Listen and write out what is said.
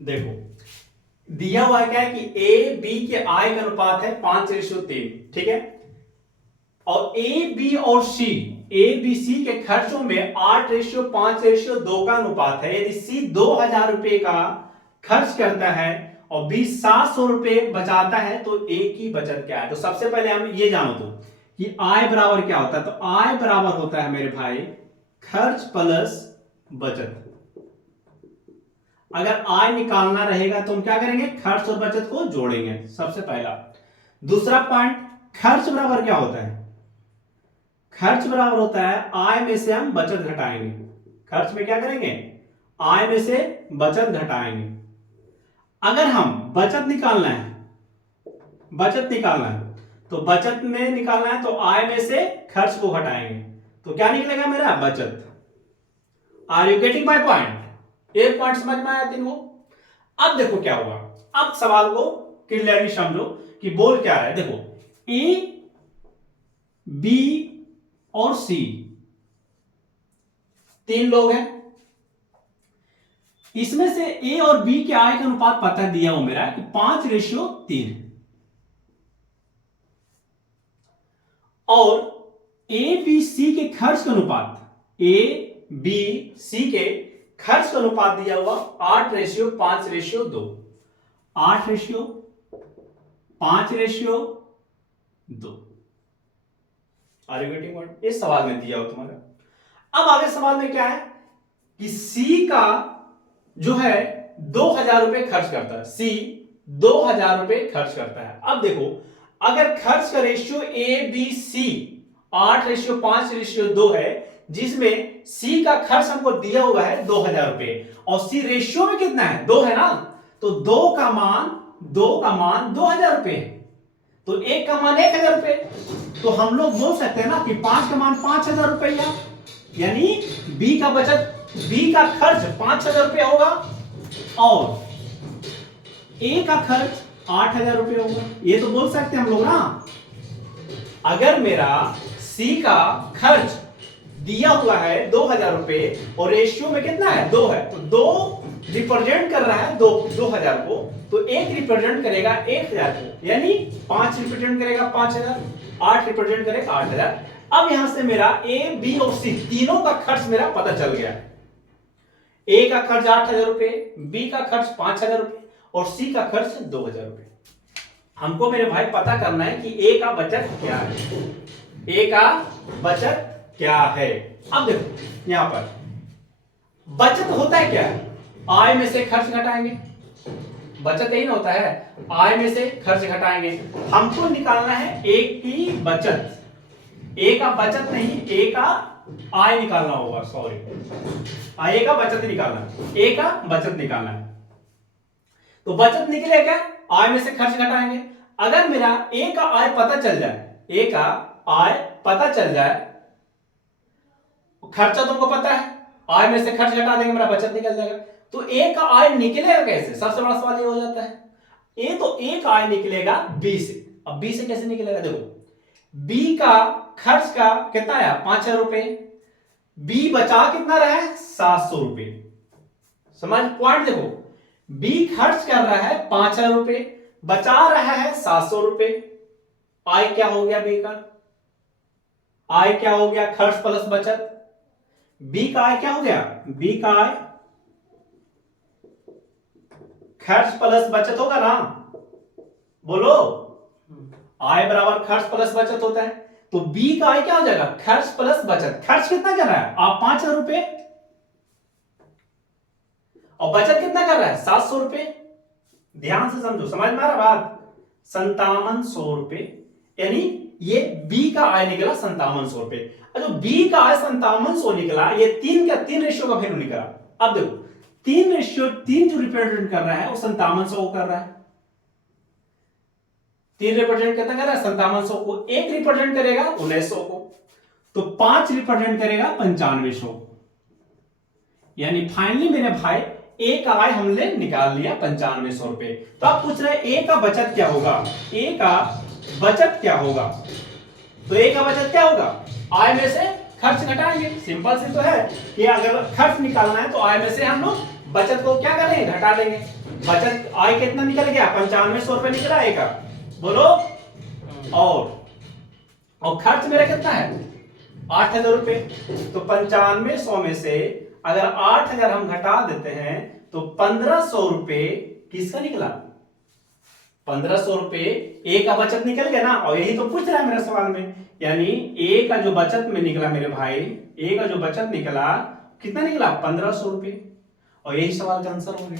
देखो दिया हुआ क्या है कि ए बी के आय का अनुपात है 5:3, ठीक है। और ए बी और सी, ए बी सी के खर्चों में 8:5:2 का अनुपात है। यदि सी 2,000 रुपए का खर्च करता है और बी 700 रुपए बचाता है तो ए की बचत क्या है। तो सबसे पहले हम ये जानो तो कि आय बराबर क्या होता है। तो आय बराबर होता है मेरे भाई खर्च प्लस बचत। अगर आय निकालना रहेगा तो हम क्या करेंगे, खर्च और बचत को जोड़ेंगे, सबसे पहला। दूसरा पॉइंट, खर्च बराबर क्या होता है। खर्च बराबर होता है आय में से हम बचत घटाएंगे। खर्च में क्या करेंगे, आय में से बचत घटाएंगे। अगर हम बचत निकालना है, बचत निकालना है तो बचत में निकालना है तो आय में से खर्च को घटाएंगे तो क्या निकलेगा मेरा, बचत। Are you getting my point. एक पॉइंट समझ में आया तीनों। अब देखो क्या होगा, अब सवाल को क्लियरली समझो कि बोल क्या रहा है। देखो ए बी और सी तीन लोग हैं। इसमें से ए और बी के आय का अनुपात पता दिया हो मेरा कि 5:3। और ए बी सी के खर्च का अनुपात, ए बी सी के खर्च का अनुपात दिया हुआ 8:5:2। 8:5:2। Are you getting what. इस सवाल में दिया हो तुम्हारा। अब आगे सवाल में क्या है कि सी का जो है 2,000 रुपए खर्च करता है। सी 2,000 रुपए खर्च करता है। अब देखो अगर खर्च का रेशियो ए बी सी 8:5:2 है, जिसमें सी का खर्च हमको दिया हुआ है 2,000 रुपए और सी रेशियो में कितना है, 2 है ना। तो 2 का मान 2,000 रुपए है। तो 1 का मान 1,000 रुपए। तो हम लोग बोल सकते हैं ना कि 5 का मान 5,000 रुपया, यानी बी का बचत, बी का खर्च 5,000 रुपया होगा और ए का खर्च 8,000 रुपये होगा। ये तो बोल सकते हैं हम लोग ना। अगर मेरा सी का खर्च दिया हुआ है 2,000 रुपए और रेशियो में कितना है, 2 है, तो 2 रिप्रेजेंट कर रहा है 2,000 को, तो 1 रिप्रेजेंट करेगा 1,000 को, यानी 5 रिप्रेजेंट करेगा 5,000, 8 रिप्रेजेंट करेगा 8,000। अब यहां से मेरा ए बी और सी तीनों का खर्च मेरा पता चल गया। ए का खर्च 8,000 रुपए, बी का खर्च 5,000 रुपए और सी का खर्च 2,000 रुपए। हमको मेरे भाई पता करना है कि ए का बचत क्या है। ए का बचत क्या है। अब देखो यहां पर बचत होता है क्या, आय में से खर्च घटाएंगे। बचत यही ना होता है, आय में से खर्च घटाएंगे। हमको निकालना है ए की बचत। ए का बचत नहीं, ए का आय निकालना होगा, सॉरी, ए का बचत ही निकालना, ए का बचत निकालना है। तो बचत निकले क्या, आय में से खर्च घटाएंगे। अगर मेरा ए का आय पता चल जाए, ए का आय पता चल जाए, खर्चा तुमको पता है, आय में से खर्च घटा देंगे, मेरा बचत निकल जाएगा। तो ए का आय निकलेगा कैसे, सबसे बड़ा सवाल ये हो जाता है। ए का आय निकलेगा बी से। अब बी से कैसे निकलेगा, देखो बी का खर्च का कितना आया 5,000 रुपए, बी बचा कितना रहा है 700 रुपए। समझ पॉइंट, देखो बी खर्च कर रहा है 5,000 रुपए, बचा रहा है 700 रुपए। आय क्या हो गया बी का, आय क्या हो गया, खर्च प्लस बचत। बी का आय क्या हो गया, बी का आय खर्च प्लस बचत होगा ना, बोलो। आय बराबर खर्च प्लस बचत होता है। तो बी का आय क्या हो जाएगा, खर्च प्लस बचत। खर्च कितना कर रहा है आप 5,000 रुपए और बचत कितना कर रहा है 700 रुपए। ध्यान से समझो, समझ में आ रहा बात, 5700 रुपए, यानी ये बी का आय निकला 5700 रुपए। जो बी का आय 5700 निकला, ये 3 का 3 रेशियो का वैल्यू निकला। अब देखो 3:3 जो रिप्रेजेंट कर रहा है वो 5700 को कर रहा है। 3 रिप्रेजेंट कितना कर रहा है 5700 को, 1 रिप्रेजेंट करेगा 1900 को, तो 5 रिप्रेजेंट करेगा 9500। यानी फाइनली मेरे भाई ए का आय हमने निकाल लिया 9500 रुपए। तो आप पूछ रहे ए का बचत क्या होगा, ए का बचत क्या होगा। तो ए का बचत क्या होगा, आय में से खर्च घटाएंगे। सिंपल सी तो है कि अगर खर्च निकालना है तो आय में से हम लोग बचत को क्या करेंगे, घटा देंगे। बचत आय कितना निकल गया? 9500 रुपए निकला आय का, बोलो। और खर्च मेरा कितना है? 8000 रुपए। तो 9500 में से अगर 8000 हम घटा देते हैं तो 1500 रुपए किसका निकला? 1500 रुपए ए का बचत निकल गया ना, और यही तो पूछ रहा है मेरे सवाल में। यानी ए का जो बचत में निकला मेरे भाई, ए का जो बचत निकला कितना निकला? 1500 रुपए, और यही सवाल का आंसर हो गया।